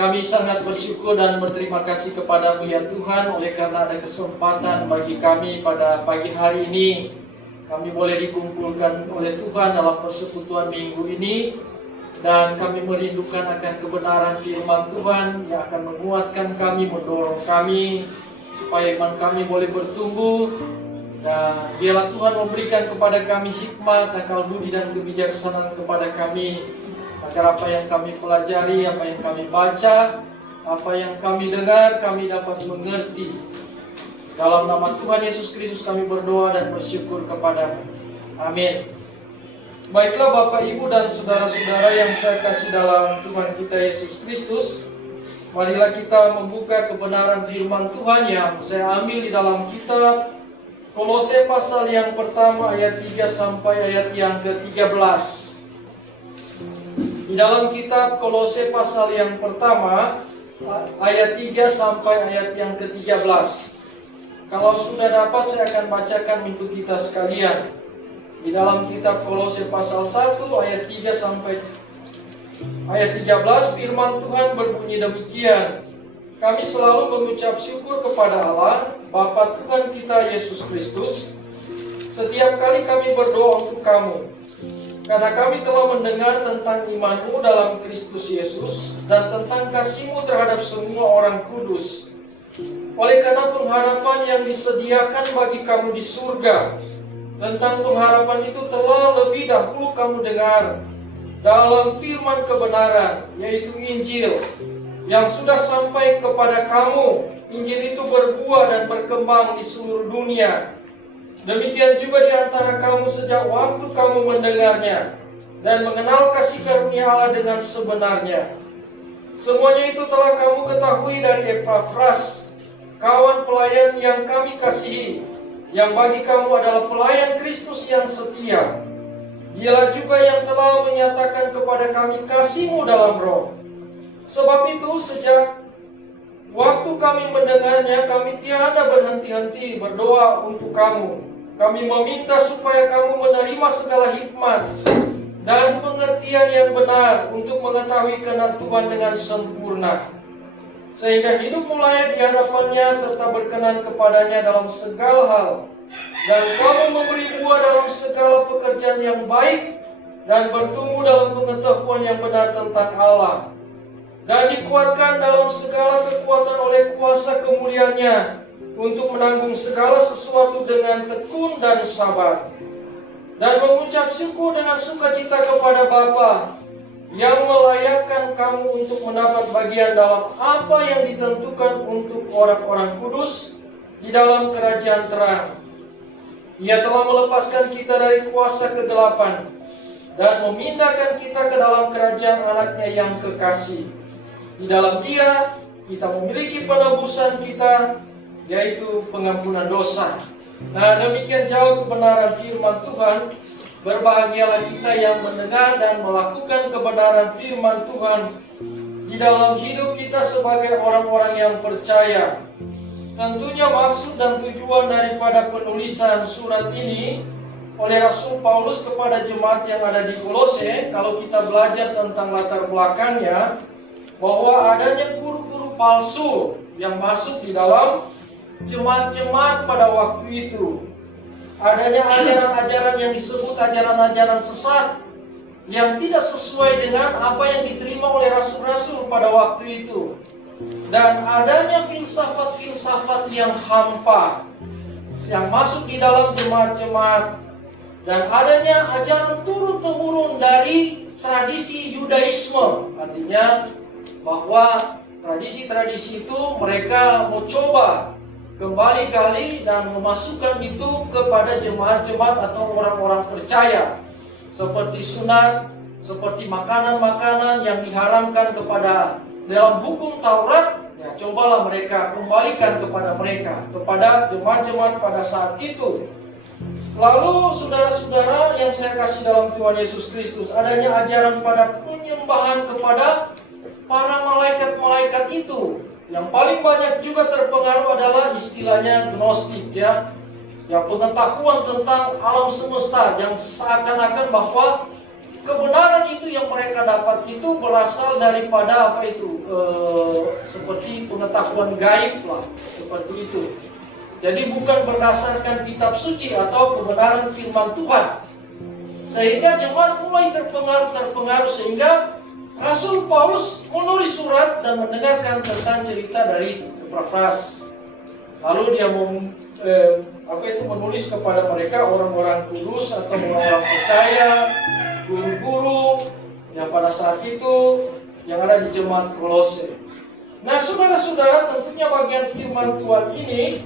Kami sangat bersyukur dan berterima kasih kepada-Mu ya Tuhan, oleh karena ada kesempatan bagi kami pada pagi hari ini. Kami boleh dikumpulkan oleh Tuhan dalam persekutuan minggu ini. Dan kami merindukan akan kebenaran firman Tuhan yang akan menguatkan kami, mendorong kami, supaya iman kami boleh bertumbuh. Dan biarlah Tuhan memberikan kepada kami hikmat, akal budi dan kebijaksanaan kepada kami, agar apa yang kami pelajari, apa yang kami baca, apa yang kami dengar, kami dapat mengerti. Dalam nama Tuhan Yesus Kristus kami berdoa dan bersyukur kepada-Mu. Amin. Baiklah Bapak, Ibu, dan saudara-saudara yang saya kasih dalam Tuhan kita Yesus Kristus, marilah kita membuka kebenaran firman Tuhan yang saya ambil di dalam kitab Kolose pasal yang pertama ayat 3 sampai ayat yang ke-13. Di dalam kitab Kolose pasal yang pertama ayat 3 sampai ayat yang ke-13. Kalau sudah dapat saya akan bacakan untuk kita sekalian. Di dalam kitab Kolose pasal 1 ayat 3 sampai ayat 13, firman Tuhan berbunyi demikian. Kami selalu mengucap syukur kepada Allah, Bapa Tuhan kita Yesus Kristus, setiap kali kami berdoa untuk kamu, karena kami telah mendengar tentang iman-Mu dalam Kristus Yesus dan tentang kasih-Mu terhadap semua orang kudus. Oleh karena pengharapan yang disediakan bagi kamu di surga, tentang pengharapan itu telah lebih dahulu kamu dengar dalam firman kebenaran, yaitu Injil, yang sudah sampai kepada kamu. Injil itu berbuah dan berkembang di seluruh dunia. Demikian juga di antara kamu sejak waktu kamu mendengarnya dan mengenal kasih karunia Allah dengan sebenarnya. Semuanya itu telah kamu ketahui dari Epafras, kawan pelayan yang kami kasihi, yang bagi kamu adalah pelayan Kristus yang setia. Dialah juga yang telah menyatakan kepada kami kasih-Mu dalam roh. Sebab itu sejak waktu kami mendengarnya, kami tiada berhenti-henti berdoa untuk kamu. Kami meminta supaya kamu menerima segala hikmat dan pengertian yang benar untuk mengetahui kehendak Tuhan dengan sempurna, sehingga hidupmu layak di hadapannya serta berkenan kepadanya dalam segala hal, dan kamu memberi buah dalam segala pekerjaan yang baik dan bertumbuh dalam pengetahuan yang benar tentang Allah, dan dikuatkan dalam segala kekuatan oleh kuasa kemuliaan-Nya untuk menanggung segala sesuatu dengan tekun dan sabar, dan mengucap syukur dengan sukacita kepada Bapa yang melayakkan kamu untuk mendapat bagian dalam apa yang ditentukan untuk orang-orang kudus di dalam kerajaan terang. Ia telah melepaskan kita dari kuasa kegelapan dan memindahkan kita ke dalam kerajaan anaknya yang kekasih. Di dalam Dia kita memiliki penebusan kita, yaitu pengampunan dosa. Nah, demikian jauh kebenaran firman Tuhan. Berbahagialah kita yang mendengar dan melakukan kebenaran firman Tuhan di dalam hidup kita sebagai orang-orang yang percaya. Tentunya maksud dan tujuan daripada penulisan surat ini oleh Rasul Paulus kepada jemaat yang ada di Kolose, kalau kita belajar tentang latar belakangnya, bahwa adanya guru-guru palsu yang masuk di dalam jemaat-jemaat pada waktu itu. Adanya ajaran-ajaran yang disebut ajaran-ajaran sesat yang tidak sesuai dengan apa yang diterima oleh rasul-rasul pada waktu itu. Dan adanya filsafat-filsafat yang hampa yang masuk di dalam jemaat-jemaat. Dan adanya ajaran turun-temurun dari tradisi Yudaisme. Artinya bahwa tradisi-tradisi itu mereka mau coba kembali-kali dan memasukkan itu kepada jemaat-jemaat atau orang-orang percaya, seperti sunat, seperti makanan-makanan yang diharamkan kepada dalam hukum Taurat. Ya, cobalah mereka kembalikan kepada mereka, kepada jemaat-jemaat pada saat itu. Lalu saudara-saudara yang saya kasih dalam Tuhan Yesus Kristus, adanya ajaran pada penyembahan kepada para malaikat-malaikat itu. Yang paling banyak juga terpengaruh adalah istilahnya gnostik, ya. Yang pengetahuan tentang alam semesta yang seakan-akan bahwa kebenaran itu yang mereka dapat itu berasal daripada apa itu? Seperti pengetahuan gaib lah, seperti itu. Jadi bukan berdasarkan kitab suci atau kebenaran firman Tuhan. Sehingga jemaat mulai terpengaruh sehingga Rasul Paulus menulis surat dan mendengarkan tentang cerita dari Epafras. Lalu dia menulis kepada mereka orang-orang kudus atau orang-orang percaya, guru-guru yang pada saat itu yang ada di jemaat Kolose. Nah, saudara-saudara, tentunya bagian firman Tuhan ini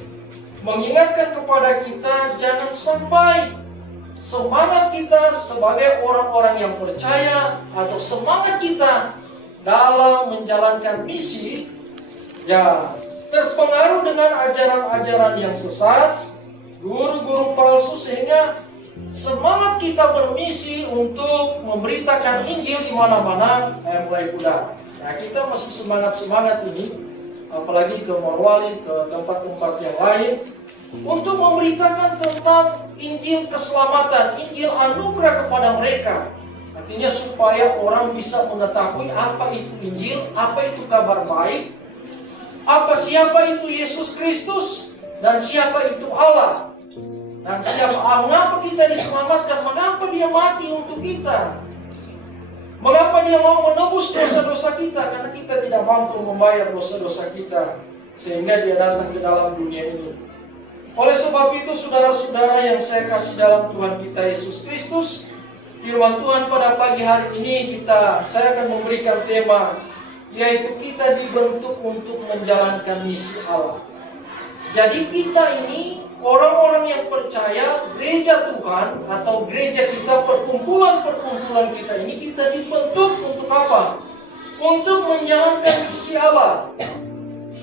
mengingatkan kepada kita jangan sampai semangat kita sebagai orang-orang yang percaya atau semangat kita dalam menjalankan misi ya terpengaruh dengan ajaran-ajaran yang sesat, guru-guru palsu, sehingga semangat kita bermisi untuk memberitakan Injil di mana-mana mulai pudar. Nah, kita masih semangat-semangat ini, apalagi ke Morowali, ke tempat-tempat yang lain, untuk memberitakan tentang Injil keselamatan, Injil anugerah kepada mereka. Artinya supaya orang bisa mengetahui apa itu Injil, apa itu kabar baik, siapa itu Yesus Kristus, dan siapa itu Allah. Dan mengapa kita diselamatkan, mengapa dia mati untuk kita. Mengapa dia mau menebus dosa-dosa kita, karena kita tidak mampu membayar dosa-dosa kita. Sehingga dia datang ke dalam dunia ini. Oleh sebab itu, saudara-saudara yang saya kasih dalam Tuhan kita Yesus Kristus, firman Tuhan pada pagi hari ini saya akan memberikan tema, yaitu kita dibentuk untuk menjalankan misi Allah. Jadi kita ini, orang-orang yang percaya, gereja Tuhan atau gereja kita, perkumpulan-perkumpulan kita ini, kita dibentuk untuk apa? Untuk menjalankan misi Allah.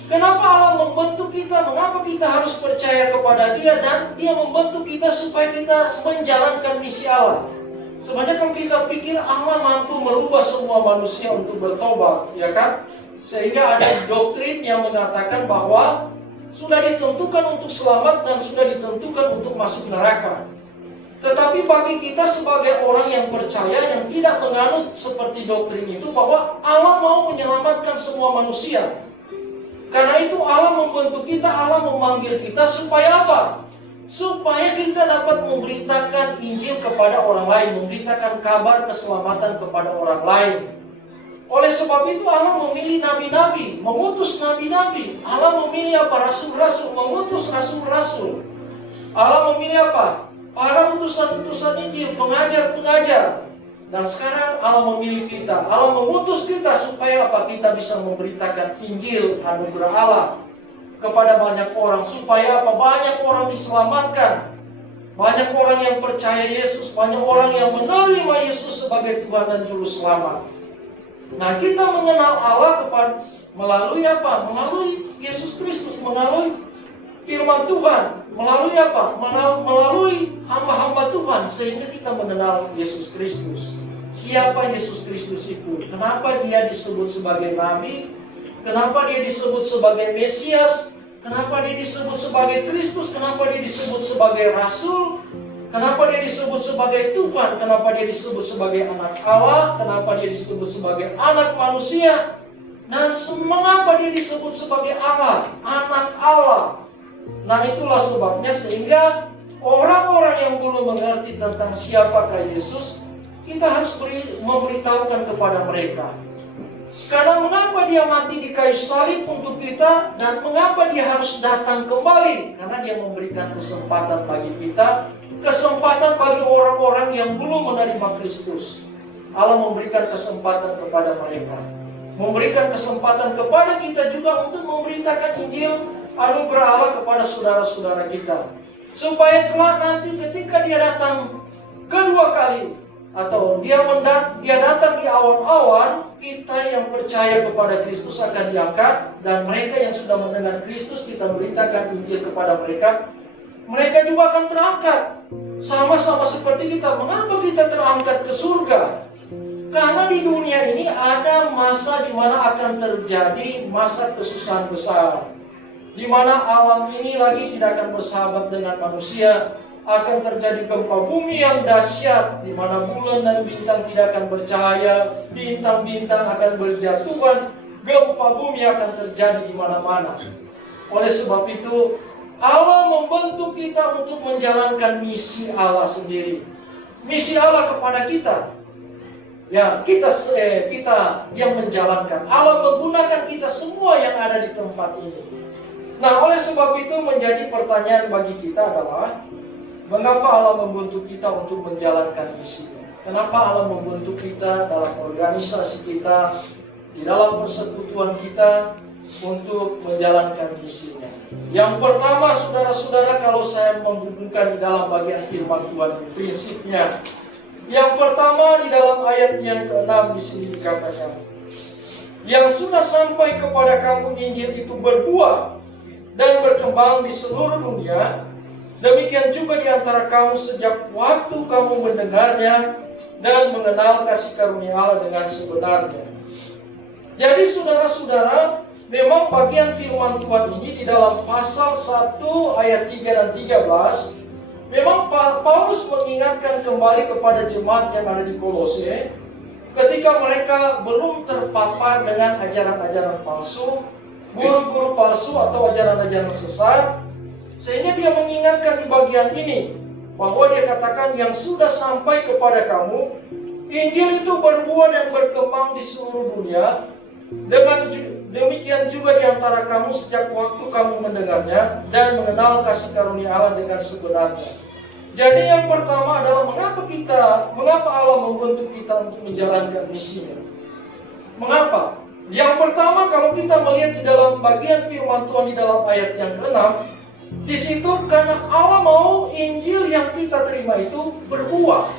Kenapa Allah membentuk kita? Mengapa kita harus percaya kepada Dia dan Dia membentuk kita supaya kita menjalankan misi Allah? Sebenarnya kalau kita pikir Allah mampu merubah semua manusia untuk bertobat, ya kan? Sehingga ada doktrin yang mengatakan bahwa sudah ditentukan untuk selamat dan sudah ditentukan untuk masuk neraka. Tetapi bagi kita sebagai orang yang percaya, yang tidak menganut seperti doktrin itu, bahwa Allah mau menyelamatkan semua manusia. Karena itu Allah membentuk kita, Allah memanggil kita supaya apa? Supaya kita dapat memberitakan Injil kepada orang lain, memberitakan kabar keselamatan kepada orang lain. Oleh sebab itu Allah memilih nabi-nabi, mengutus nabi-nabi. Allah memilih apa? Rasul-rasul, mengutus rasul-rasul. Allah memilih apa? Para utusan-utusan Injil, pengajar-pengajar. Dan sekarang Allah memilih kita, Allah mengutus kita supaya apa? Kita bisa memberitakan Injil anugerah Allah kepada banyak orang, supaya apa? Banyak orang diselamatkan, banyak orang yang percaya Yesus, banyak orang yang menerima Yesus sebagai Tuhan dan Juru Selamat. Nah, kita mengenal Allah melalui apa? Melalui Yesus Kristus, melalui firman Tuhan, melalui apa? Melalui hamba-hamba Tuhan, sehingga kita mengenal Yesus Kristus. Siapa Yesus Kristus itu? Kenapa dia disebut sebagai nabi? Kenapa dia disebut sebagai Mesias? Kenapa dia disebut sebagai Kristus? Kenapa dia disebut sebagai Rasul? Kenapa dia disebut sebagai Tuhan? Kenapa dia disebut sebagai anak Allah? Kenapa dia disebut sebagai anak manusia? Dan mengapa dia disebut sebagai Allah? Anak Allah. Nah, itulah sebabnya sehingga orang-orang yang belum mengerti tentang siapakah Yesus, kita harus memberitahukan kepada mereka. Karena mengapa dia mati di kayu salib untuk kita, dan mengapa dia harus datang kembali? Karena dia memberikan kesempatan bagi kita, kesempatan bagi orang-orang yang belum menerima Kristus. Allah memberikan kesempatan kepada mereka, memberikan kesempatan kepada kita juga untuk memberitakan Injil anugerah Allah kepada saudara-saudara kita, supaya kelak nanti ketika dia datang kedua kali, atau dia datang di awan-awan, kita yang percaya kepada Kristus akan diangkat, dan mereka yang sudah mendengar Kristus, kita beritakan Injil kepada mereka, mereka juga akan terangkat. Sama-sama seperti kita. Mengapa kita terangkat ke surga? Karena di dunia ini ada masa di mana akan terjadi masa kesusahan besar, di mana alam ini lagi tidak akan bersahabat dengan manusia. akan terjadi gempa bumi yang dahsyat, di mana bulan dan bintang tidak akan bercahaya, bintang-bintang akan berjatuhan, gempa bumi akan terjadi di mana-mana. Oleh sebab itu, Allah membentuk kita untuk menjalankan misi Allah sendiri. Misi Allah kepada kita. Ya, kita yang menjalankan. Allah menggunakan kita semua yang ada di tempat ini. Nah, oleh sebab itu menjadi pertanyaan bagi kita adalah, mengapa Allah membentuk kita untuk menjalankan misinya? Kenapa Allah membentuk kita dalam organisasi kita, di dalam persekutuan kita, untuk menjalankan misinya? Yang pertama, saudara-saudara, kalau saya menghubungkan di dalam bagian firman Tuhan ini, prinsipnya. Yang pertama, di dalam ayat yang ke-6 di sini dikatakan, yang sudah sampai kepada kamu Injil itu berbuah dan berkembang di seluruh dunia, demikian juga di antara kamu sejak waktu kamu mendengarnya dan mengenal kasih karunia Allah dengan sebenarnya. Jadi saudara-saudara, memang bagian firman Tuhan ini di dalam pasal 1 ayat 3 dan 13, memang Paulus mengingatkan kembali kepada jemaat yang ada di Kolose, ketika mereka belum terpapar dengan ajaran-ajaran palsu, guru-guru palsu atau ajaran-ajaran sesat, sehingga dia mengingatkan di bagian ini, bahwa dia katakan yang sudah sampai kepada kamu, Injil itu berbuah dan berkembang di seluruh dunia, demikian juga di antara kamu sejak waktu kamu mendengarnya dan mengenal kasih karunia Allah dengan sebenarnya. Jadi yang pertama adalah mengapa Allah membentuk kita untuk menjalankan misinya? Mengapa? Yang pertama, kalau kita melihat di dalam bagian firman Tuhan di dalam ayat yang ke-6, di situ karena Allah mau Injil yang kita terima itu berbuah.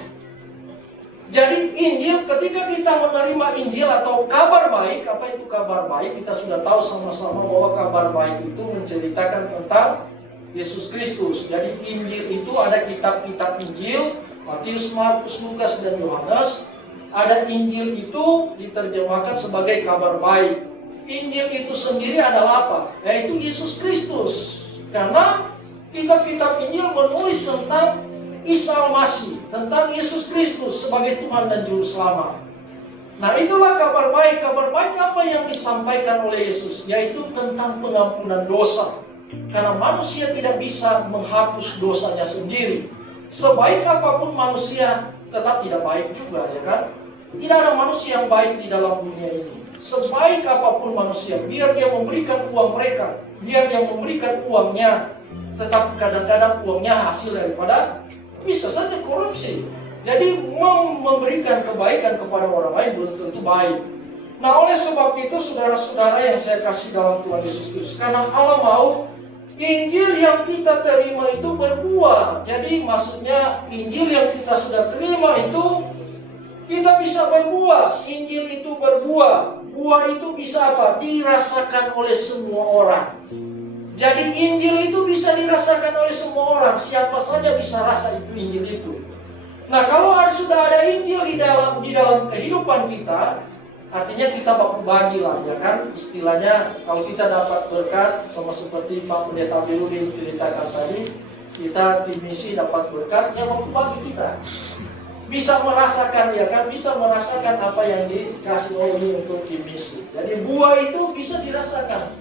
Jadi Injil, ketika kita menerima Injil atau kabar baik, apa itu kabar baik? Kita sudah tahu sama-sama bahwa kabar baik itu menceritakan tentang Yesus Kristus. Jadi Injil itu ada kitab-kitab Injil, Matius, Markus, Lukas, dan Yohanes. Ada Injil itu diterjemahkan sebagai kabar baik. Injil itu sendiri adalah apa? Yaitu Yesus Kristus. Karena kitab-kitab Injil menulis tentang Isa Al-Masih, tentang Yesus Kristus sebagai Tuhan dan Juru Selamat. Nah, itulah kabar baik. Kabar baik apa yang disampaikan oleh Yesus? Yaitu tentang pengampunan dosa. Karena manusia tidak bisa menghapus dosanya sendiri. Sebaik apapun manusia, tetap tidak baik juga, ya kan? Tidak ada manusia yang baik di dalam dunia ini. Sebaik apapun manusia, biar dia memberikan uang mereka, biar dia memberikan uangnya, tetap kadang-kadang uangnya hasil daripada bisa saja korupsi. Jadi memberikan kebaikan kepada orang lain belum tentu baik. Nah, oleh sebab itu saudara-saudara yang saya kasih dalam Tuhan Yesus Kristus, karena Allah mau Injil yang kita terima itu berbuah. Jadi maksudnya Injil yang kita sudah terima itu kita bisa berbuah. Injil itu berbuah. Buah itu bisa apa? Dirasakan oleh semua orang. Jadi Injil itu bisa dirasakan oleh semua orang. Siapa saja bisa rasa itu Injil itu. Nah, kalau sudah ada Injil di dalam kehidupan kita, artinya kita baku bagi lah, ya kan? Istilahnya kalau kita dapat berkat, sama seperti Pak Pendeta Biludin ceritakan tadi, kita di misi dapat berkat, ya baku bagi kita. Bisa merasakan, ya kan? Bisa merasakan apa yang dikasih oleh untuk di misi. Jadi buah itu bisa dirasakan.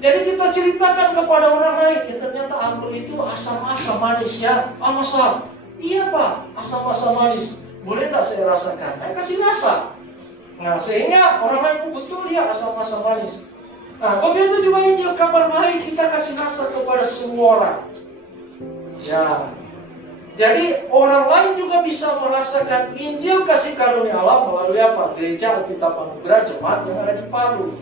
Jadi kita ceritakan kepada orang lain, ya ternyata apel itu asam-asam manis ya. Ah, masa? Iya Pak, asam-asam manis. Boleh nggak saya rasakan? Saya kasih rasa. Nah, sehingga orang lain betul ya asam-asam manis. Nah, begitu juga Injil kabar baik kita kasih rasa kepada semua orang. Ya, jadi orang lain juga bisa merasakan Injil kasih karunia Allah melalui apa? Gereja Alkitab Anugerah Jemaat yang ada di Palu.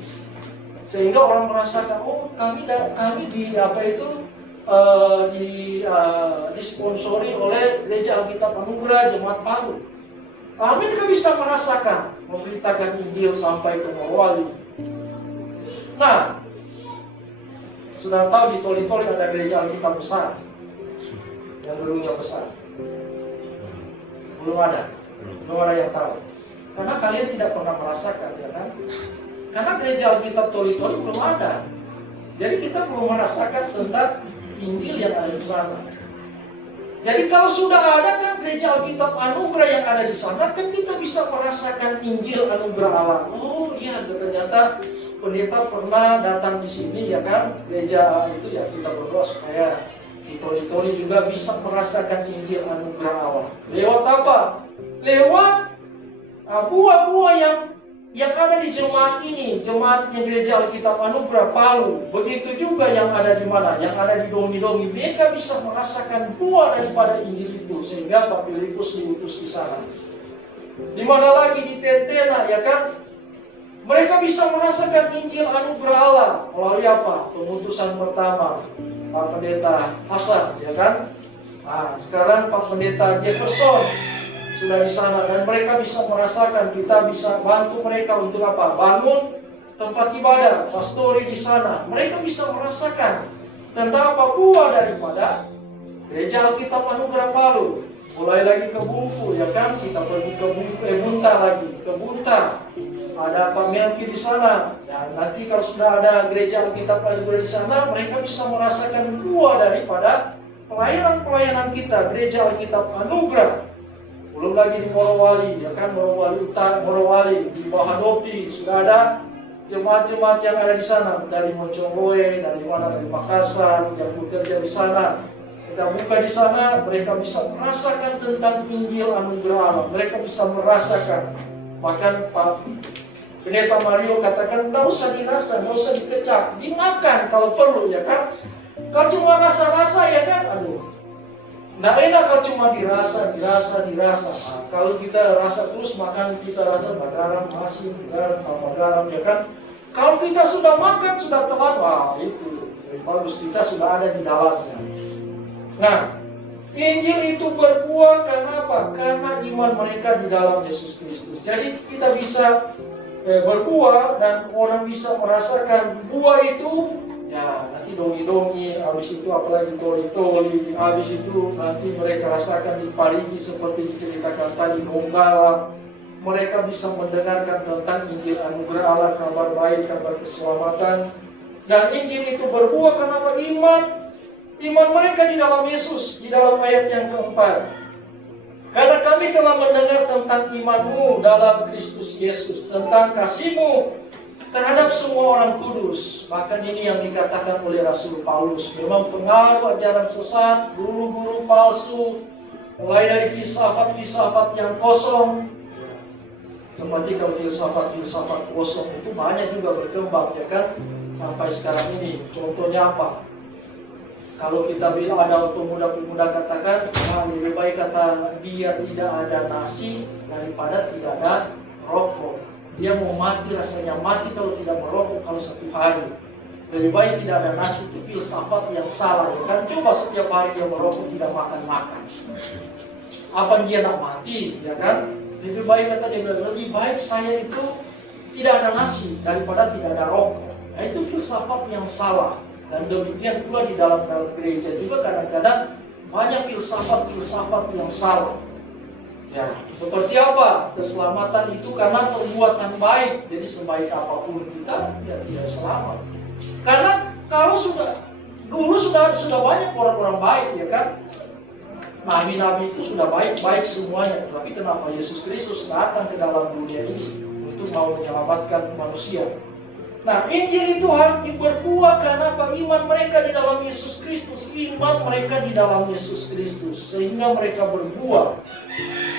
Sehingga orang merasakan, oh kami di apa itu disponsori oleh Gereja Alkitab Anugerah Jemaat Palu. Mereka bisa merasakan memberitakan Injil sampai ke Morowali. Nah, sudah tahu di Toli-Toli ada Gereja Alkitab besar, yang gedungnya besar. Belum ada yang tahu. Karena kalian tidak pernah merasakan, ya kan? Karena Gereja Alkitab Toli-Toli belum ada. Jadi kita belum merasakan tentang Injil yang ada di sana. Jadi kalau sudah ada kan gereja Alkitab Anugerah yang ada di sana, kan kita bisa merasakan Injil Anugerah Allah. Oh iya, ternyata pendeta pernah datang di sini ya kan, gereja itu ya, kita berdoa supaya Tori juga bisa merasakan Injil Anugerah Allah. Lewat apa? Lewat buah-buah yang ada di jemaat ini, jemaatnya gereja Alkitab Anugerah Palu. Begitu juga yang ada di mana? Yang ada di Dongi-Dongi. Mereka bisa merasakan buah daripada Injil itu, sehingga Pak Filipus diutus di sana. Di mana lagi? Di Tentena, ya kan? Mereka bisa merasakan Injil Anugerah Allah melalui apa? Pengutusan pertama Pak Pendeta Hasan, ya kan? Nah, sekarang Pak Pendeta Jefferson sudah di sana, dan mereka bisa merasakan, kita bisa bantu mereka untuk apa? Bangun tempat ibadah, pastori di sana. Mereka bisa merasakan tentang apa? Buah daripada gereja Alkitab Anugerah Palu. Mulai lagi ke Bungku, ya kan? Kita pergi ke Bungku, Bunta lagi, ke Bunta. Ada Pak Melki di sana. Ya, nanti kalau sudah ada gereja Alkitab Anugerah di sana, mereka bisa merasakan buah daripada pelayanan-pelayanan kita, gereja Alkitab Anugerah. Belum lagi di Morowali, ya kan, Morowali Utara, Morowali, di Bahadopi, sudah ada jemaat-jemaat yang ada di sana, dari Moncongloe, dari mana, dari Makassar, yang bekerja di sana. Kita buka di sana, mereka bisa merasakan tentang Injil Anugerah Allah. Mereka bisa merasakan. Bahkan Pak Pendeta Mario katakan, nggak usah dirasa, nggak usah dikecap, dimakan kalau perlu, ya kan. Kalau cuma rasa-rasa, ya kan, aduh. Nggak enak kalau cuma dirasa. Nah, kalau kita rasa terus, makan kita rasa garam, asin, garam, tambah garam, ya kan. Kalau kita sudah makan, sudah telan, wah itu bagus, kita sudah ada di dalamnya. Nah, Injil itu berbuah karena apa? Karena iman mereka di dalam Yesus Kristus. Jadi kita bisa berbuah dan orang bisa merasakan buah itu. Ya, nanti dongi-dongi, habis itu apalagi toli-toli, habis itu nanti mereka rasakan di Parigi seperti diceritakan tadi, Donggala. Mereka bisa mendengarkan tentang Injil Anugerah Allah, kabar baik, kabar keselamatan. Dan Injil itu berbuah karena iman. Iman mereka di dalam Yesus, di dalam ayat yang keempat. Karena kami telah mendengar tentang imanmu dalam Kristus Yesus, tentang kasihmu terhadap semua orang kudus. Bahkan ini yang dikatakan oleh Rasul Paulus. Memang pengaruh ajaran sesat, guru-guru palsu, mulai dari filsafat-filsafat yang kosong. Seperti kalau filsafat-filsafat kosong itu banyak juga berkembang, ya kan? Sampai sekarang ini. Contohnya apa? Kalau kita bilang ada pemuda-pemuda katakan, lebih baik kata biar tidak ada nasi daripada tidak ada rokok. Dia mau mati, rasanya mati kalau tidak merokok kalau satu hari. Lebih baik tidak ada nasi, itu filsafat yang salah, ya kan? Coba setiap hari dia merokok, tidak makan. Apa dia nak mati, ya kan? Lebih baik kata dia, lebih baik saya itu tidak ada nasi daripada tidak ada rokok. Nah, itu filsafat yang salah. Dan demikian pula di dalam gereja juga kadang-kadang banyak filsafat-filsafat yang salah. Ya, seperti apa? Keselamatan itu karena perbuatan baik. Jadi sebaik apapun kita, ya tidak selamat. Karena kalau dulu sudah banyak orang-orang baik, ya kan? Nabi-nabi itu sudah baik semuanya. Tapi kenapa Yesus Kristus datang ke dalam dunia ini untuk mau menyelamatkan manusia? Nah, Injil itu harus berbuah karena apa? Iman mereka di dalam Yesus Kristus. Iman mereka di dalam Yesus Kristus. Sehingga mereka berbuah.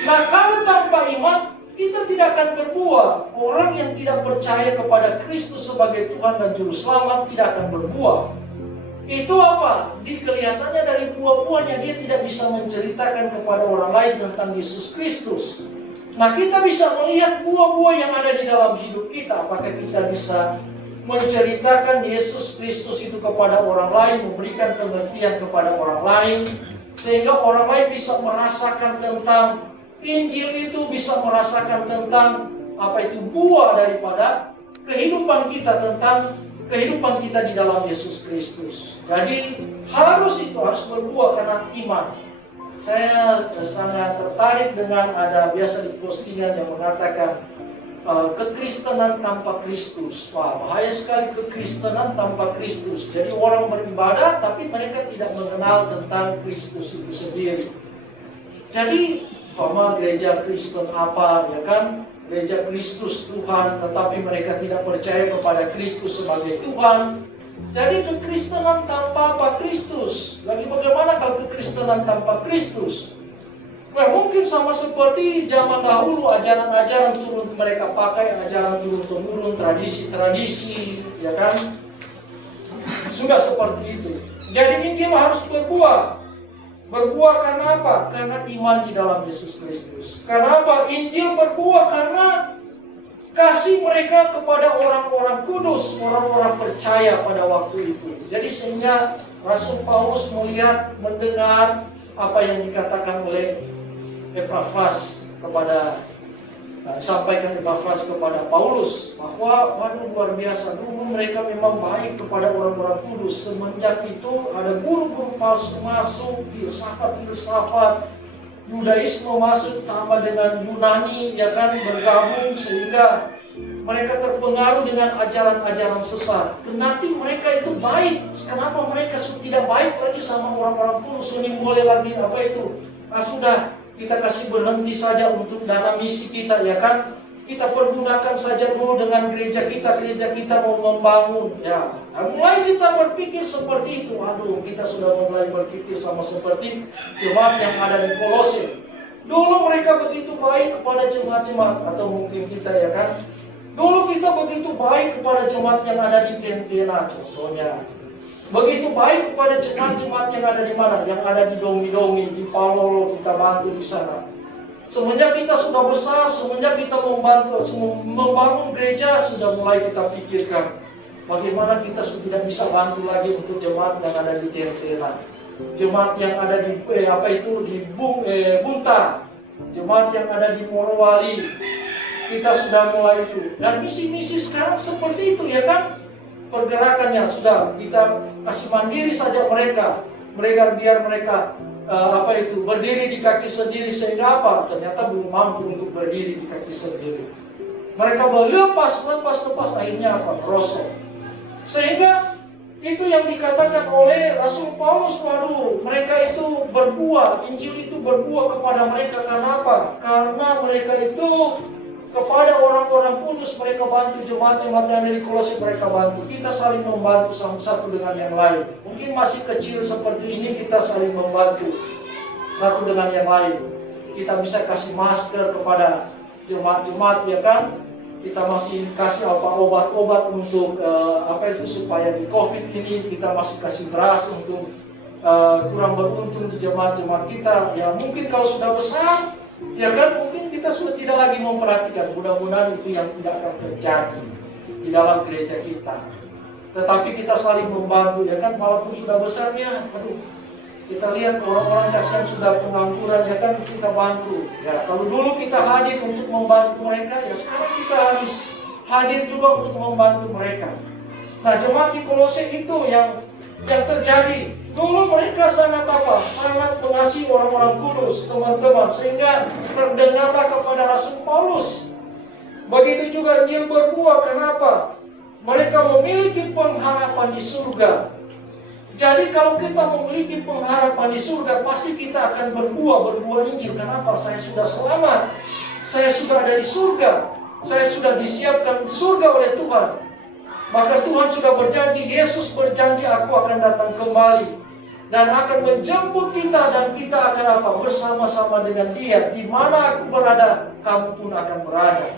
Nah, kalau tanpa iman, kita tidak akan berbuah. Orang yang tidak percaya kepada Kristus sebagai Tuhan dan Juru Selamat tidak akan berbuah. Itu apa? Kelihatannya dari buah-buahnya dia tidak bisa menceritakan kepada orang lain tentang Yesus Kristus. Nah, kita bisa melihat buah-buah yang ada di dalam hidup kita. Apakah kita bisa menceritakan Yesus Kristus itu kepada orang lain, memberikan pengertian kepada orang lain, sehingga orang lain bisa merasakan tentang Injil itu, bisa merasakan tentang apa itu buah daripada kehidupan kita, tentang kehidupan kita di dalam Yesus Kristus. Jadi harus berbuah karena iman. Saya sangat tertarik dengan ada biasa di postingan yang mengatakan kekristenan tanpa Kristus. Wah, bahaya sekali kekristenan tanpa Kristus. Jadi orang beribadah tapi mereka tidak mengenal tentang Kristus itu sendiri. Jadi gereja Kristen apa, ya kan? Gereja Kristus Tuhan, tetapi mereka tidak percaya kepada Kristus sebagai Tuhan. Jadi kekristenan tanpa apa? Kristus. Lagi bagaimana kalau kekristenan tanpa Kristus? Nah, mungkin sama seperti zaman dahulu, ajaran-ajaran turun mereka pakai, ajaran turun-temurun, tradisi-tradisi, ya kan? Sudah seperti itu. Jadi Injil harus berbuah. Berbuah karena apa? Karena iman di dalam Yesus Kristus. Karena apa? Injil berbuah karena kasih mereka kepada orang-orang kudus, orang-orang percaya pada waktu itu. Jadi sehingga Rasul Paulus melihat, mendengar apa yang dikatakan oleh Epafras kepada sampaikan Epafras kepada Paulus bahwa waduh luar biasa, dulu mereka memang baik kepada orang-orang kudus. Semenjak itu ada guru-guru palsu masuk, filsafat Yudaisme masuk, tambah dengan Yunani, ya kan, bergabung sehingga mereka terpengaruh dengan ajaran-ajaran sesat. Kendati mereka itu baik, kenapa mereka tidak baik lagi sama orang-orang kudus? Ini boleh lagi apa itu? Sudah, kita kasih berhenti saja untuk dana misi kita, ya kan? Kita pergunakan saja dulu dengan gereja kita mau membangun, ya. Nah, mulai kita berpikir seperti itu. Aduh, kita sudah mulai berpikir sama seperti jemaat yang ada di Kolose. Dulu mereka begitu baik kepada jemaat-jemaat, atau mungkin kita, ya kan? Dulu kita begitu baik kepada jemaat yang ada di Tentena, contohnya. Begitu baik kepada jemaat-jemaat yang ada di mana? Yang ada di Dongi-Dongi, di Palolo, kita bantu di sana. Semenjak kita sudah besar, semenjak kita membangun gereja, sudah mulai kita pikirkan bagaimana kita sudah tidak bisa bantu lagi untuk jemaat yang ada di Tentena, jemaat yang ada di di Bunta, jemaat yang ada di Morowali. Kita sudah mulai itu. Dan misi-misi sekarang seperti itu, ya kan? Pergerakannya sudah kita kasih mandiri saja mereka biar mereka berdiri di kaki sendiri. Sehingga apa? Ternyata belum mampu untuk berdiri di kaki sendiri. Mereka lepas, akhirnya apa? Merosot. Sehingga itu yang dikatakan oleh Rasul Paulus, waduh, mereka itu berbuah, Injil itu berbuah kepada mereka. Karena apa? Karena mereka itu kepada orang-orang kudus mereka bantu, jemaat-jemaat yang dari Kolose mereka bantu. Kita saling membantu satu dengan yang lain. Mungkin masih kecil seperti ini, kita saling membantu satu dengan yang lain. Kita bisa kasih masker kepada jemaat-jemaat, ya kan? Kita masih kasih obat-obat untuk supaya di COVID ini. Kita masih kasih beras untuk kurang beruntung di jemaat-jemaat kita. Ya mungkin kalau sudah besar, ya kan, mungkin kita sudah tidak lagi memperhatikan. Mudah-mudahan itu yang tidak akan terjadi di dalam gereja kita. Tetapi kita saling membantu, ya kan, walaupun sudah besarnya. Aduh, kita lihat orang-orang kasihan sudah pengangguran, ya kan, kita bantu. Ya, kalau dulu kita hadir untuk membantu mereka, ya sekarang kita harus hadir juga untuk membantu mereka. Nah, jemaat di Kolose itu yang terjadi. Dulu mereka sangat mengasihi orang-orang kudus, teman-teman, sehingga terdengarlah kepada Rasul Paulus. Begitu juga Injil berbuah. Kenapa? Mereka memiliki pengharapan di surga. Jadi kalau kita memiliki pengharapan di surga, pasti kita akan berbuah Injil. Kenapa? Saya sudah selamat, saya sudah ada di surga, saya sudah disiapkan surga oleh Tuhan. Maka Tuhan sudah berjanji, Yesus berjanji, aku akan datang kembali dan akan menjemput kita, dan kita akan bersama-sama dengan Dia. Di mana aku berada, kamu pun akan berada.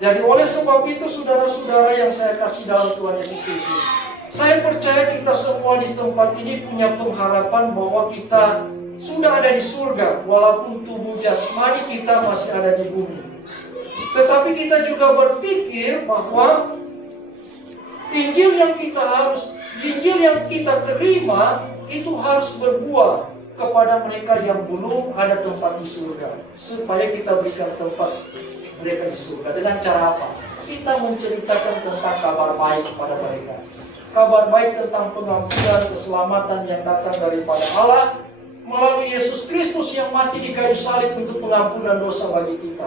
Jadi oleh sebab itu, saudara-saudara yang saya kasih dalam Tuhan Yesus Kristus, saya percaya kita semua di tempat ini punya pengharapan bahwa kita sudah ada di surga, walaupun tubuh jasmani kita masih ada di bumi. Tetapi kita juga berpikir bahwa Injil yang kita terima itu harus berbuah kepada mereka yang belum ada tempat di surga, supaya kita berikan tempat mereka di surga. Dengan cara apa? Kita menceritakan tentang kabar baik kepada mereka. Kabar baik tentang pengampunan, keselamatan yang datang daripada Allah melalui Yesus Kristus yang mati di kayu salib untuk pengampunan dosa bagi kita.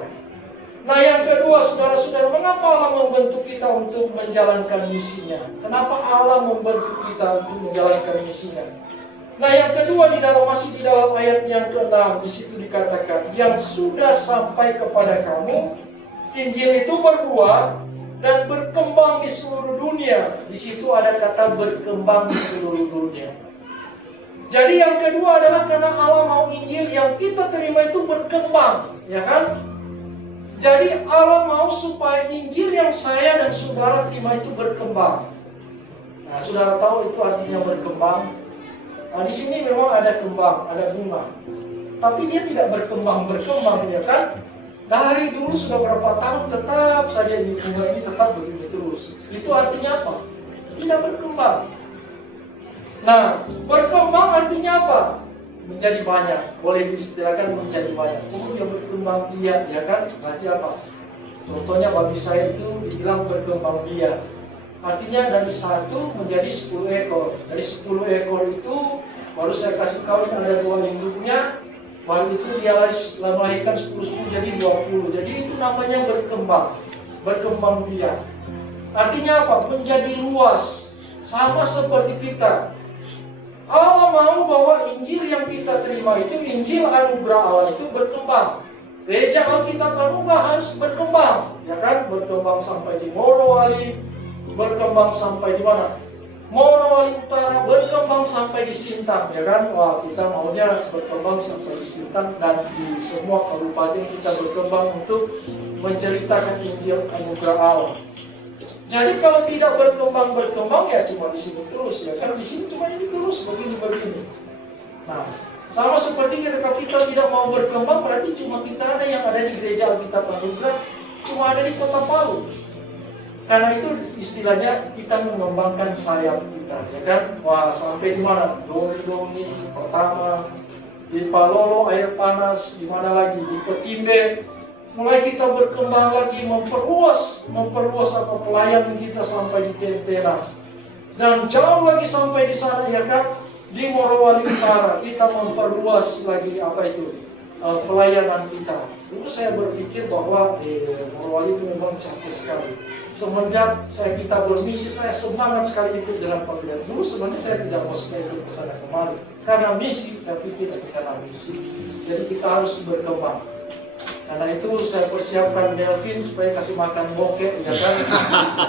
Nah, yang kedua, saudara-saudara, mengapa Allah membentuk kita untuk menjalankan misinya? Kenapa Allah membentuk kita untuk menjalankan misinya? Nah, yang kedua masih di dalam ayat yang ke-6 di situ dikatakan yang sudah sampai kepada kamu, Injil itu berbuah dan berkembang di seluruh dunia. Di situ ada kata berkembang di seluruh dunia. Jadi yang kedua adalah karena Allah mau Injil yang kita terima itu berkembang, ya kan? Jadi Allah mau supaya Injil yang saya dan saudara terima itu berkembang. Nah, saudara tahu itu artinya berkembang. Nah, di sini memang ada kembang, ada bunga. Tapi dia tidak berkembang, ya kan? Dari dulu sudah berapa tahun tetap saja bunga ini tetap begini terus. Itu artinya apa? Tidak berkembang. Nah, berkembang artinya apa? Menjadi banyak. Boleh diistilahkan menjadi banyak. Oh, dia berkembang biak, ya kan? Berarti apa? Contohnya bagi saya itu dibilang berkembang biak. Artinya dari 1 menjadi 10 ekor. Dari 10 ekor itu baru saya kasih kawin ada 2 induknya. Baru itu dia melahirkan 10 jadi 20. Jadi itu namanya berkembang. Berkembang biak. Artinya apa? Menjadi luas. Sama seperti kita. Allah mau bahwa Injil yang kita terima itu, Injil anugerah Allah itu berkembang. Gereja Alkitab Anugerah harus berkembang, ya kan? Berkembang sampai di Morowali, berkembang sampai di mana? Morowali Utara, berkembang sampai di Sintang, ya kan? Wah, kita maunya berkembang sampai di Sintang dan di semua kabupaten kita berkembang untuk menceritakan Injil anugerah Allah. Jadi kalau tidak berkembang ya cuma di sini terus, ya kan? Di sini cuma ini terus begini. Nah, sama seperti ketika kita tidak mau berkembang, berarti cuma kita ada yang ada di gereja Alkitab Anugerah, cuma ada di Kota Palu. Karena itu istilahnya kita mengembangkan sayap kita, ya kan? Wah, sampai di mana? Doni pertama, di Palolo air panas, di mana lagi? Di Petimbe. Mulai kita berkembang lagi, memperluas apa pelayanan kita sampai di Tentena. Dan jauh lagi sampai di sana, ya kan? Di Morowali Utara kita memperluas lagi pelayanan kita. Dulu saya berpikir bahwa Morowali itu memang capek sekali. Semenjak kita bermisi, saya semangat sekali ikut dalam panggilan. Dulu sebenarnya saya tidak mau sekali ikut ke sana kemari. Karena misi, saya pikir karena misi. Jadi kita harus berkembang. Karena itu saya persiapkan Delvin supaya kasih makan bokeh, ya kan?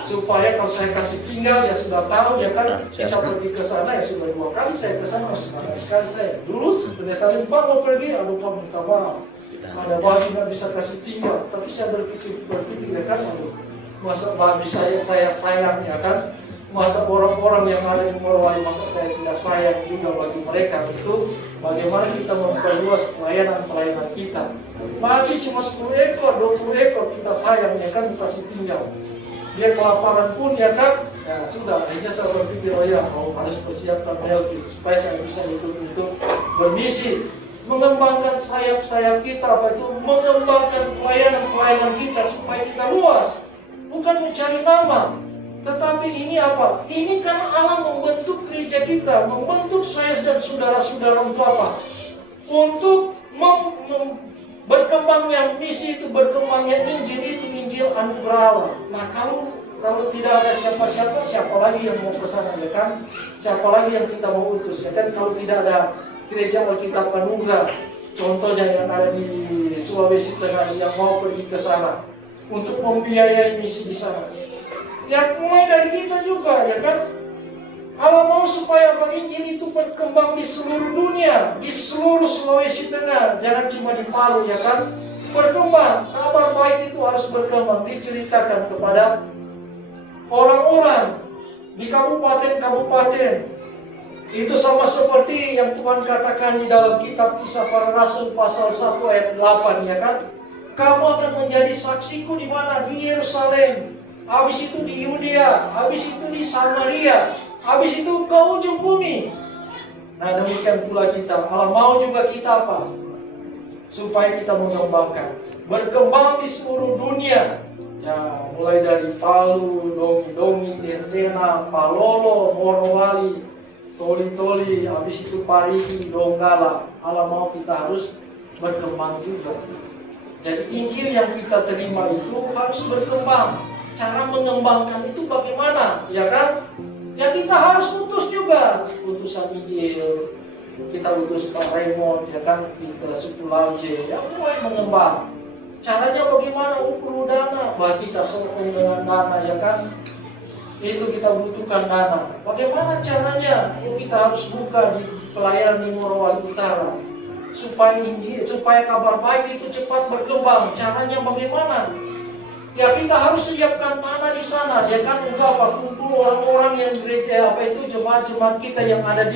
Supaya kalau saya kasih tinggal ya sudah tahu, ya kan? Kita pergi ke sana ya sudah 2 kali saya ke sana, semangat sekali saya. Dulu pendeta Pak mau pergi, aduh Pak minta maaf. Ada babi nggak bisa kasih tinggal, tapi saya berpikir ya kan, aduh, masa babi saya sayang, ya kan? Masa orang-orang yang ada di Morowali, masa saya tidak sayang juga bagi mereka. Itu bagaimana kita memperluas pelayanan kita. Babi cuma 10 ekor, 20 ekor kita sayang, ya kan, dikasih tinggal. Dia kelaparan pun, ya kan, ya sudah. Akhirnya saya berpikir, harus persiapkan Melvin supaya saya bisa ikut untuk bermisi, mengembangkan sayap-sayap kita, mengembangkan pelayanan kita supaya kita luas, bukan mencari nama. Tetapi ini apa? Ini karena Allah membentuk gereja kita, membentuk saya dan saudara-saudara untuk apa? Untuk berkembangnya misi itu, berkembangnya Injil itu, Injil anugerah Allah. Nah, kalau tidak ada siapa lagi yang mau ke sana, ya kan? Siapa lagi yang kita mau utus, ya kan? Kalau tidak ada gereja Alkitab Anugerah, contohnya yang ada di Sulawesi Tengah yang mau pergi ke sana untuk membiayai misi di sana. Ya mulai dari kita juga, ya kan? Allah mau supaya Injil itu berkembang di seluruh dunia, di seluruh Sulawesi Tengah, jangan cuma di Palu, ya kan? Berkembang, kabar baik itu harus berkembang, diceritakan kepada orang-orang di kabupaten-kabupaten. Itu sama seperti yang Tuhan katakan di dalam kitab Kisah Para Rasul pasal 1 ayat 8, ya kan? Kamu akan menjadi saksiku di mana? Di Yerusalem. Habis itu di Yudea, habis itu di Samaria, habis itu ke ujung bumi. Nah, demikian pula kita. Allah mau juga kita apa? Supaya kita mengembangkan, berkembang di seluruh dunia. Ya, mulai dari Palu, Dongi, Tentena, Palolo, Morowali, Toli, habis itu Parigi, Donggala. Allah mau kita harus berkembang juga. Jadi Injil yang kita terima itu harus berkembang. Cara mengembangkan itu bagaimana, ya kan? Ya kita harus utus juga, utusan Injil. kita utus Pak Raymond, ya kan, kita suku Lauje, yang mulai mengembang. Caranya bagaimana? Perlu dana, berarti kita sokong dengan dana, ya kan? Itu kita butuhkan dana. Bagaimana caranya? Kita harus buka di pelayanan di Morowali Utara supaya kabar baik itu cepat berkembang. Caranya bagaimana? Ya kita harus siapkan tanah di sana, ya kan, untuk apa? Kumpul orang-orang yang gereja apa itu, jemaat-jemaat kita yang ada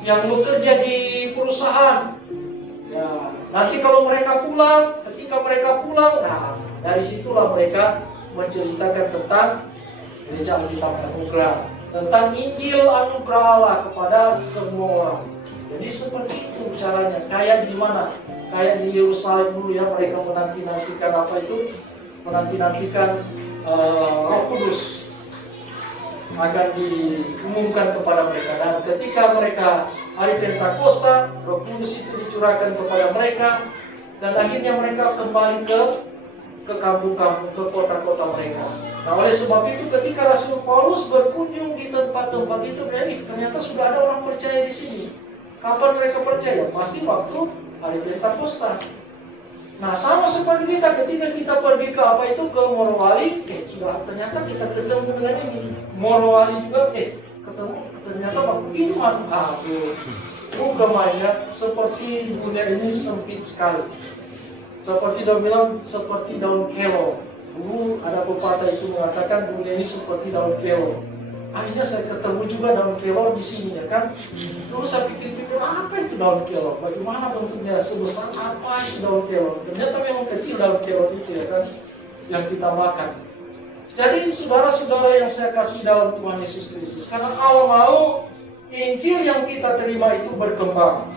yang bekerja di perusahaan. Ya, nanti kalau mereka pulang, ketika mereka pulang, nah dari situlah mereka menceritakan tentang gereja Alkitab Anugerah, tentang Injil Anugerah Allah kepada semua orang. Jadi seperti itu caranya. Kayak di mana? Kayak di Yerusalem dulu ya, mereka menanti-nantikan apa itu? Menanti-nantikan Roh Kudus akan diumumkan kepada mereka. Dan ketika mereka hari Pentakosta, Roh Kudus itu dicurahkan kepada mereka, dan akhirnya mereka kembali ke kampung-kampung, ke kota-kota mereka. Nah, oleh sebab itu ketika Rasul Paulus berkunjung di tempat-tempat itu, ternyata sudah ada orang percaya di sini. Kapan mereka percaya? Pasti waktu hari Pentakosta. Nah, sama seperti kita ketika kita pergi ke apa itu, ke Morowali, sudah ternyata kita ketemu dengan ini. Morowali juga, ketemu ternyata waktu itu bukan mainnya, seperti dunia ini sempit sekali. Seperti dia bilang, seperti daun kelor. Dulu ada pepatah itu mengatakan dunia ini seperti daun kelor. Akhirnya saya ketemu juga daun kelor di sini, ya kan. Terus saya pikir-pikir, apa itu daun kelor? Bagaimana bentuknya? Sebesar apa itu daun kelor? Ternyata memang kecil daun kelor itu, ya kan, yang kita makan. Jadi saudara-saudara yang saya kasih dalam Tuhan Yesus Kristus, karena Allah mau Injil yang kita terima itu berkembang.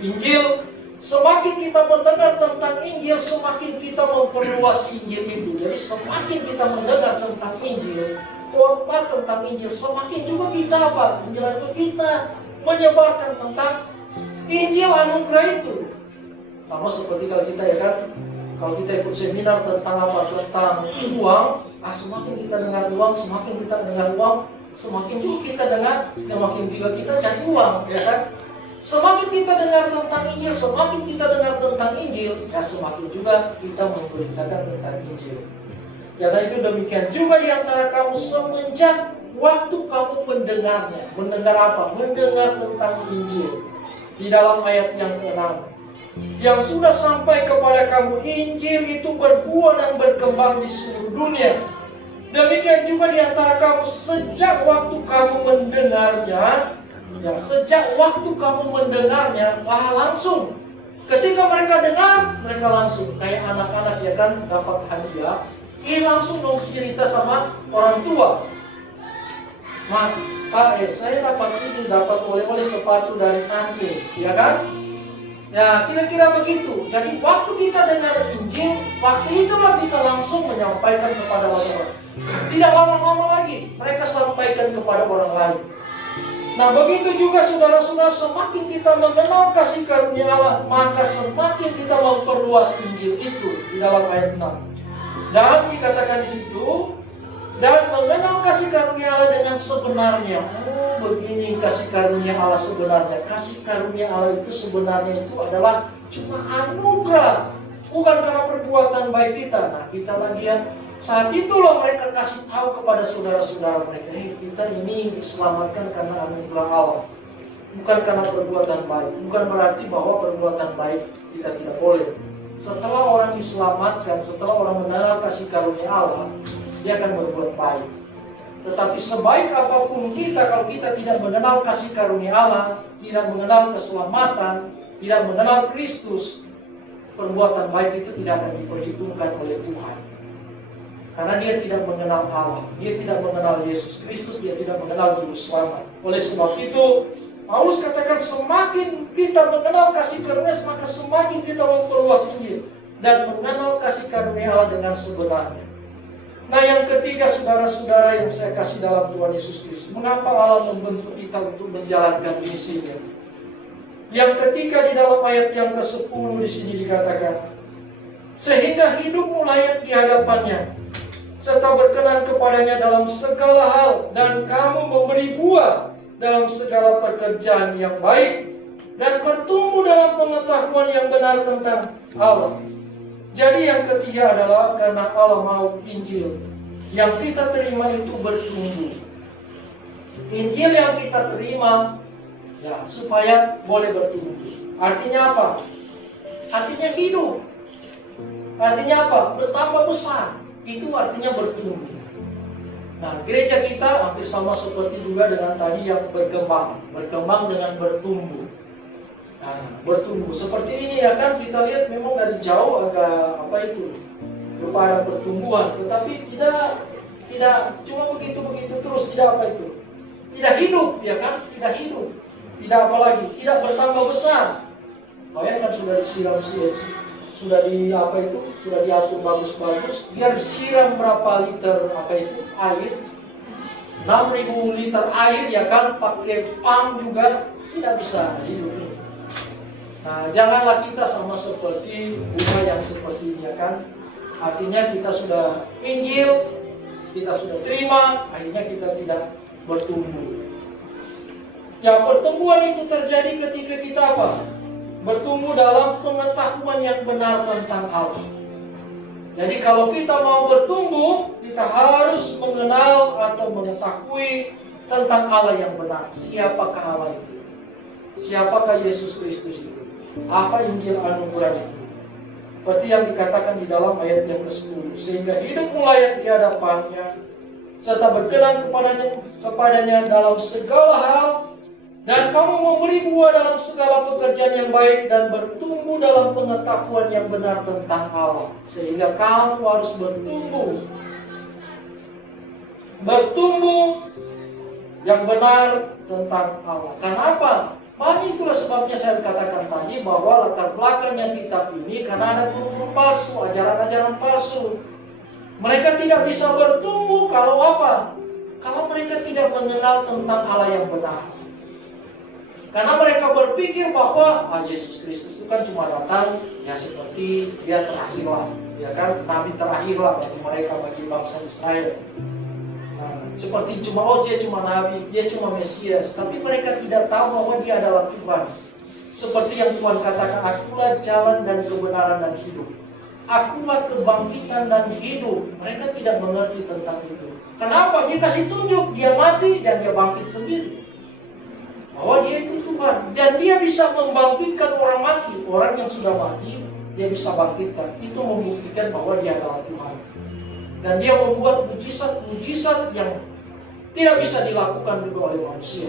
Injil, semakin kita mendengar tentang Injil, semakin kita memperluas Injil itu. Jadi semakin kita mendengar tentang Injil, khotbah tentang Injil, semakin juga kita apa? Injil itu kita menyebarkan tentang Injil Anugerah itu. Sama seperti kalau kita, ya kan, kalau kita ikut seminar tentang apa? Tentang uang, semakin kita dengar uang, semakin kita dengar uang, semakin juga kita dengar, semakin juga kita cari uang, ya kan? Semakin kita dengar tentang Injil, semakin kita dengar tentang Injil, ya semakin juga kita memberitakan tentang Injil. Ya, dan itu demikian juga di antara kamu semenjak waktu kamu mendengarnya. Mendengar apa? Mendengar tentang Injil. Di dalam ayat yang ke-6. Yang sudah sampai kepada kamu, Injil itu berbuah dan berkembang di seluruh dunia. Demikian juga di antara kamu sejak waktu kamu mendengarnya. Yang sejak waktu kamu mendengarnya, langsung. Ketika mereka dengar, mereka langsung. Kayak anak-anak, ya kan, dapat hadiah. Langsung dong cerita sama orang tua. Pak, saya dapat oleh-oleh sepatu dari tante, ya kan? Ya, kira-kira begitu. Jadi waktu kita dengar Injil, waktu itulah kita langsung menyampaikan kepada orang-orang. Tidak lama-lama lagi, mereka sampaikan kepada orang lain. Nah, begitu juga saudara-saudara, semakin kita mengenal kasih karunia Allah, maka semakin kita memperluas Injil itu di dalam ayat 6. Dan dikatakan di situ, dan mengenal kasih karunia Allah dengan sebenarnya. Begini kasih karunia Allah sebenarnya. Kasih karunia Allah itu sebenarnya itu adalah cuma anugerah, bukan karena perbuatan baik kita. Nah, kita lagi saat itulah mereka kasih tahu kepada saudara-saudara mereka, kita ini diselamatkan karena anugerah Allah, bukan karena perbuatan baik. Bukan berarti bahwa perbuatan baik kita tidak boleh. Setelah orang diselamatkan, setelah orang mengenal kasih karunia Allah, dia akan berbuat baik. Tetapi sebaik apapun kita, kalau kita tidak mengenal kasih karunia Allah, tidak mengenal keselamatan, tidak mengenal Kristus, perbuatan baik itu tidak akan diperhitungkan oleh Tuhan. Karena dia tidak mengenal Allah, dia tidak mengenal Yesus Kristus, dia tidak mengenal Juru Selamat. Oleh sebab itu, Paulus katakan semakin kita mengenal kasih karunia, maka semakin kita memperluas Injil dan mengenal kasih karunia Allah dengan sebenarnya. Nah, yang ketiga, saudara-saudara yang saya kasih dalam Tuhan Yesus Kristus, mengapa Allah membentuk kita untuk menjalankan misinya? Yang ketiga di dalam ayat yang ke-10 di sini dikatakan, sehingga hidupmu layak di hadapannya, serta berkenan kepadanya dalam segala hal, dan kamu memberi buah dalam segala pekerjaan yang baik, dan bertumbuh dalam pengetahuan yang benar tentang Allah. Jadi yang ketiga adalah karena Allah mau Injil yang kita terima itu bertumbuh. Injil yang kita terima ya supaya boleh bertumbuh. Artinya apa? Artinya hidup. Artinya apa? Bertambah besar. Itu artinya bertumbuh. Nah, gereja kita hampir sama seperti juga dengan tadi yang berkembang dengan bertumbuh. Nah, bertumbuh seperti ini ya kan, kita lihat memang dari jauh agak kepada pertumbuhan, tetapi tidak cuma begitu terus, tidak tidak hidup ya kan, tidak hidup, tidak apalagi, tidak bertambah besar. Bayangkan sudah disiram sudah diatur bagus-bagus, biar disiram berapa liter air, 6.000 liter air ya kan, pakai pump juga tidak bisa hidup ini. Nah, janganlah kita sama seperti bunga yang seperti ini ya kan. Artinya kita sudah Injil, kita sudah terima, akhirnya kita tidak bertumbuh. Ya, pertumbuhan itu terjadi ketika kita apa? Bertumbuh dalam pengetahuan yang benar tentang Allah. Jadi kalau kita mau bertumbuh, kita harus mengenal atau mengetahui tentang Allah yang benar. Siapakah Allah itu? Siapakah Yesus Kristus itu? Apa Injil anugerah itu? Seperti yang dikatakan di dalam ayat yang ke-10, sehingga hidupmu layak di hadapannya, serta berkenan kepadanya dalam segala hal, dan kamu memberi buah dalam segala pekerjaan yang baik, dan bertumbuh dalam pengetahuan yang benar tentang Allah. Sehingga kamu harus bertumbuh yang benar tentang Allah. Kenapa? Itulah sebabnya saya katakan tadi bahwa latar belakangnya kitab ini karena ada guru-guru palsu, ajaran-ajaran palsu. Mereka tidak bisa bertumbuh kalau apa? Kalau mereka tidak mengenal tentang Allah yang benar. Karena mereka berpikir bahwa Yesus Kristus itu kan cuma datang ya seperti dia terakhirlah, ya kan, nabi terakhirlah bagi mereka, bagi bangsa Israel. Seperti dia cuma nabi, dia cuma Mesias, tapi mereka tidak tahu bahwa dia adalah Tuhan. Seperti yang Tuhan katakan, akulah jalan dan kebenaran dan hidup. Akulah kebangkitan dan hidup. Mereka tidak mengerti tentang itu. Kenapa? Dia kasih tunjuk, dia mati dan dia bangkit sendiri. Bahwa dia itu Tuhan. Dan dia bisa membangkitkan orang mati. Orang yang sudah mati, dia bisa bangkitkan. Itu membuktikan bahwa dia adalah Tuhan. Dan dia membuat mujizat yang tidak bisa dilakukan juga oleh manusia.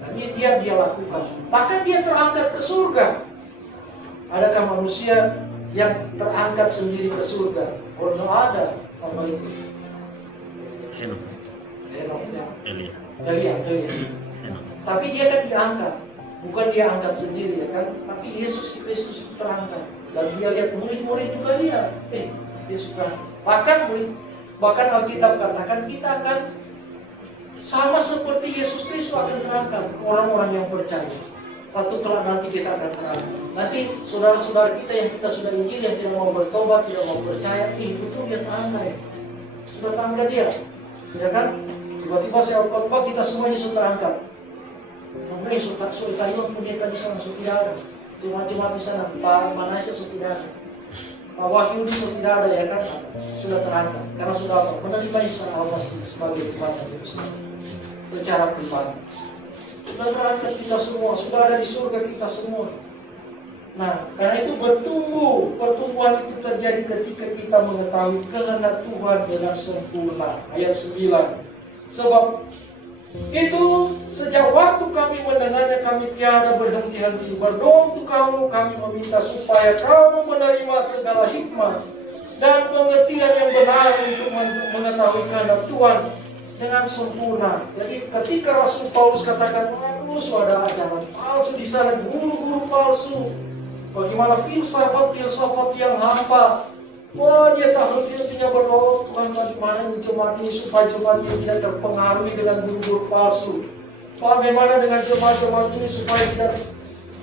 Dan ini dia lakukan. Bahkan dia terangkat ke surga. Adakah manusia yang terangkat sendiri ke surga? Tidak ada sama itu. Elia. Tapi dia kan diangkat. Bukan dia angkat sendiri ya kan. Tapi Yesus Kristus itu terangkat. Dan dia lihat murid-murid juga lihat. Yesus terangkat. Bahkan Alkitab katakan kita akan sama seperti Yesus Kristus akan terangkat orang-orang yang percaya. Satu kelak nanti kita akan terangkat. Nanti saudara-saudara kita yang kita sudah Injil, yang tidak mau bertobat, tidak mau percaya, betul dia terangkat ya. Sudah terangkat dia, ya kan? Tiba-tiba saya khotbah kita semuanya sudah terangkat. Namanya sudah Taiwan punya tadi sana sudah tidak ada. Cuma di sana, Pak Manasya sudah tidak ada. Pak Wahyu ini sudah tidak ada ya kan, sudah terangkat karena sudah menerima Isa Al-Masih sebagai Tuhan dan Juru Selamat secara pribadi. Sudah terangkat kita semua, sudah ada di surga kita semua. Nah, karena itu pertumbuhan itu terjadi ketika kita mengetahui kehendak Tuhan dengan sempurna. Ayat 9. Sebab itu sejak waktu kami mendengarnya kami tiada berhenti-henti berdoa untuk kamu. Kami meminta supaya kamu menerima segala hikmah dan pengertian yang benar untuk mengetahui kehendak Tuhan dengan sempurna. Jadi ketika Rasul Paulus katakan, ada ajaran palsu di sana, guru-guru palsu, bagaimana filsafat yang hampa. Dia tak henti-hentinya berdoa, Tuhan bagaimana jemaat ini supaya jemaat ini tidak terpengaruhi dengan guru-guru palsu. Bagaimana dengan jemaat-jemaat ini supaya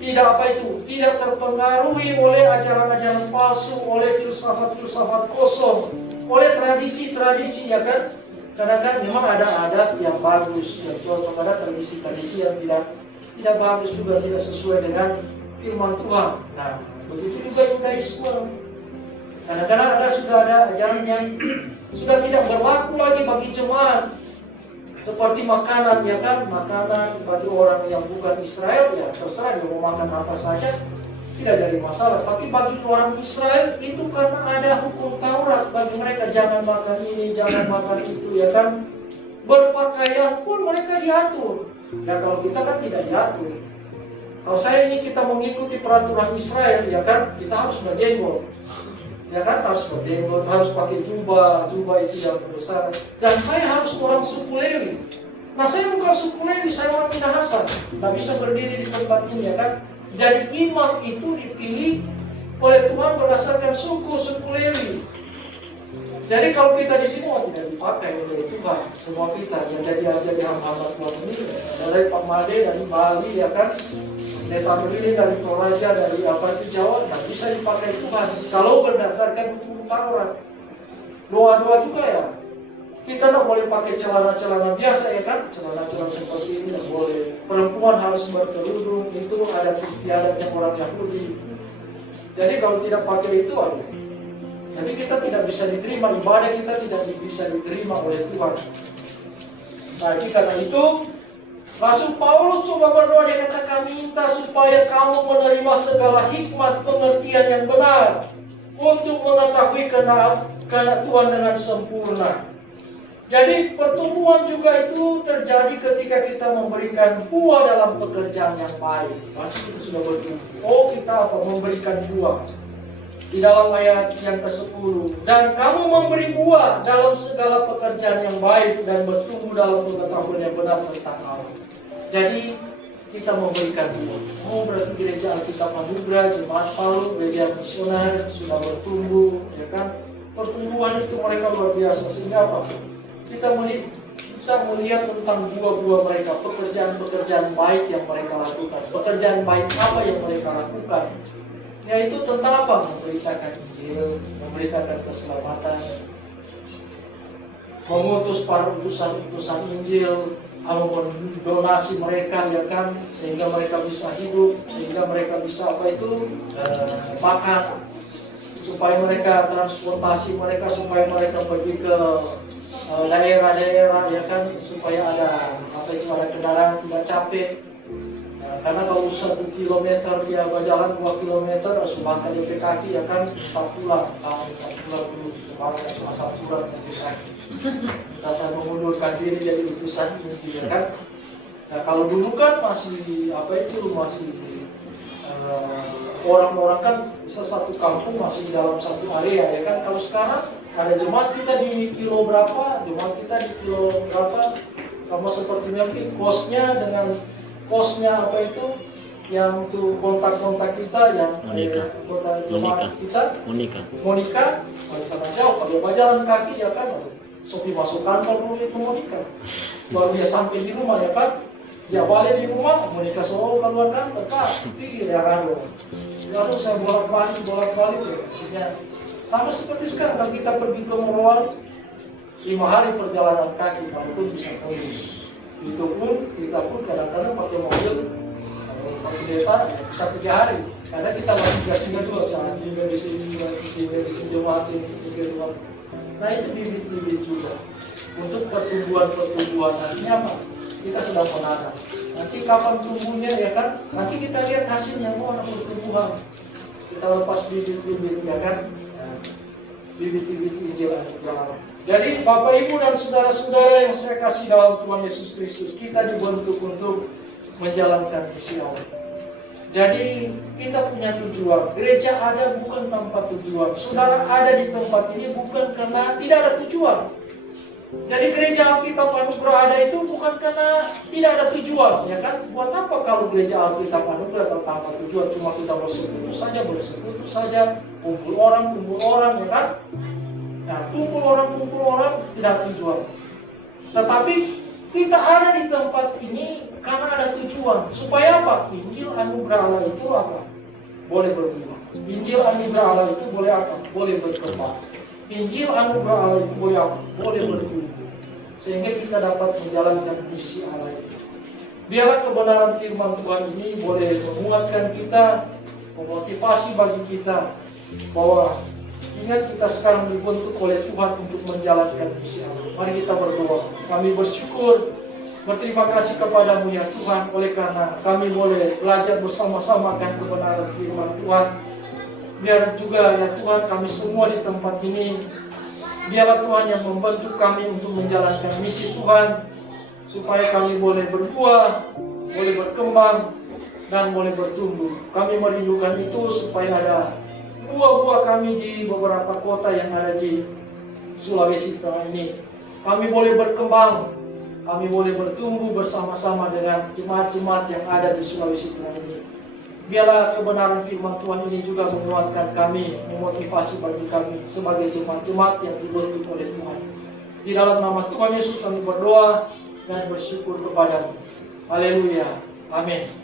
tidak terpengaruhi oleh ajaran-ajaran palsu, oleh filsafat-filsafat kosong, oleh tradisi-tradisi ya kan. Karena kan memang ada adat yang bagus, yang cocok, ada tradisi-tradisi yang tidak bagus juga, tidak sesuai dengan firman Tuhan. Nah, begitu juga Yudaisme. Kadang-kadang sudah ada ajaran yang sudah tidak berlaku lagi bagi jemaat. Seperti makanan, ya kan, makanan bagi orang yang bukan Israel, ya terserah dia mau makan apa saja, tidak jadi masalah. Tapi bagi orang Israel itu karena ada hukum Taurat, bagi mereka jangan makan ini, jangan makan itu, ya kan. Berpakaian pun mereka diatur. Ya kalau kita kan tidak diatur. Kalau saya ini kita mengikuti peraturan Israel, ya kan, kita harus berjenggot. Ya kan, harus berjenggot, harus pakai jubah itu yang besar. Dan saya harus orang suku Lewi. Nah, saya bukan suku Lewi, saya orang Minahasa. Nggak bisa berdiri di tempat ini, ya kan. Jadi imam itu dipilih oleh Tuhan berdasarkan suku Lewi. Jadi kalau kita di sini tidak dipakai oleh Tuhan, semua kita yang jadi hamba Tuhan ini dari Pak Made, dari Bali, ya kan. Deta ini dari Toraja, dari apa itu Jawa, nggak bisa dipakai Tuhan. Kalau berdasarkan hukum Taurat, doa-doa juga ya. Kita nggak boleh pakai celana-celana biasa, ya kan? Celana-celana seperti ini nggak boleh. Perempuan harus berkerudung, itu adat istiadatnya orang Yahudi. Jadi kalau tidak pakai itu, jadi kita tidak bisa diterima, ibadah kita tidak bisa diterima oleh Tuhan. Nah, karena itu Rasul Paulus coba berdoa, dia kata, kami minta supaya kamu menerima segala hikmat pengertian yang benar untuk mengetahui karena Tuhan dengan sempurna. Jadi pertumbuhan juga itu terjadi ketika kita memberikan buah dalam pekerjaan yang baik. Berarti kita sudah bertumbuh. Oh, kita apa? Memberikan buah. Di dalam ayat yang ke-10, dan kamu memberi buah dalam segala pekerjaan yang baik dan bertumbuh dalam pengetahuan yang benar tentang Allah. Jadi kita memberikan buah. Oh, berarti gereja Alkitab Anugerah, Jemaat Palu, gereja misioner sudah bertumbuh, ya kan? Pertumbuhan itu mereka luar biasa. Sehingga apa? Kita bisa melihat tentang buah-buah mereka, pekerjaan-pekerjaan baik yang mereka lakukan. Pekerjaan baik apa yang mereka lakukan? Yaitu tentang apa? Memberitakan Injil, memberitakan keselamatan, mengutus para utusan Injil, donasi mereka, ya kan, sehingga mereka bisa hidup, sehingga mereka bisa apa itu makan, supaya mereka transportasi mereka, supaya mereka pergi ke daerah-daerah, ya kan, supaya ada apa itu, ada kendaraan tidak capek. Karena kalau 1 kilometer dia berjalan 2 kilometer harus makan DP kaki, ya kan, 4 bulan dulu kemarin cuma 1 bulan sampai kaki. Rasa mengundurkan diri jadi utusan ini, ya kan. Nah kalau dulu kan masih apa itu, masih orang-orang kan bisa satu kampung masih dalam satu area, ya kan. Kalau sekarang ada jemaat kita di kilo berapa, jemaat kita di kilo berapa, sama seperti mungkin kosnya dengan posnya apa itu yang tuh kontak-kontak kita yang kontak jemaat kita Monika dari sana jauh, kalau dia jalan kaki, ya kan, Sopi masuk kantor dulu itu Monika, baru dia sampai di rumah, ya kan, dia balik di rumah Monika solo keluar kantor, Pak, pikir ya kan, lalu saya bolak-balik ya. Sama seperti sekarang kalau kita pergi ke Morowali 5 hari perjalanan kaki, walaupun bisa tembus. Itu pun kita pun kadang-kadang pakai mobil, pakai kereta bisa 3 hari, karena kita masih singgah dulu, singgah di sini, singgah di sini, jemaat sini, singgah dulu. Nah itu bibit-bibit juga untuk pertumbuhan. Artinya apa? Kita sedang menanam. Nanti kapan tumbuhnya, ya kan? Nanti kita lihat hasilnya, mau ada pertumbuhan. Kita lepas bibit-bibit, ya kan? Bibit-bibit Injil Anugerah. Jadi Bapak Ibu dan saudara-saudara yang saya kasih dalam Tuhan Yesus Kristus, kita dibentuk untuk menjalankan misi Allah. Jadi kita punya tujuan. Gereja ada bukan tanpa tujuan. Saudara ada di tempat ini bukan karena tidak ada tujuan. Jadi gereja Alkitab Anugerah ada itu bukan karena tidak ada tujuan, ya kan? Buat apa kalau gereja Alkitab Anugerah tanpa tujuan? Cuma kita bersekutu saja, kumpul orang, ya kan? Nah, kumpul orang tidak tujuan. Tetapi kita ada di tempat ini karena ada tujuan. Supaya apa? Injil Anugerah Allah itu apa? Boleh berbuah. Injil Anugerah Allah itu boleh apa? Boleh berkembang. Injil Anugerah Allah itu boleh apa? Boleh bertumbuh. sehingga kita dapat menjalankan misi Allah itu. Biarlah kebenaran firman Tuhan ini boleh menguatkan kita, memotivasi bagi kita bahwa ingat kita sekarang dibentuk oleh Tuhan untuk menjalankan misi Allah. Mari kita berdoa. Kami bersyukur, berterima kasih kepadamu ya Tuhan, oleh karena kami boleh belajar bersama-sama akan kebenaran firman Tuhan. Biar juga ya Tuhan kami semua di tempat ini, biarlah Tuhan yang membentuk kami untuk menjalankan misi Tuhan, supaya kami boleh berbuah, boleh berkembang, dan boleh bertumbuh. Kami merindukan itu supaya ada buah-buah kami di beberapa kota yang ada di Sulawesi Tengah ini. Kami boleh berkembang, kami boleh bertumbuh bersama-sama dengan jemaat-jemaat yang ada di Sulawesi Tengah ini. Biarlah kebenaran firman Tuhan ini juga menguatkan kami, memotivasi bagi kami sebagai jemaat-jemaat yang dibentuk oleh Tuhan. Di dalam nama Tuhan Yesus kami berdoa dan bersyukur kepadamu. Haleluya. Amin.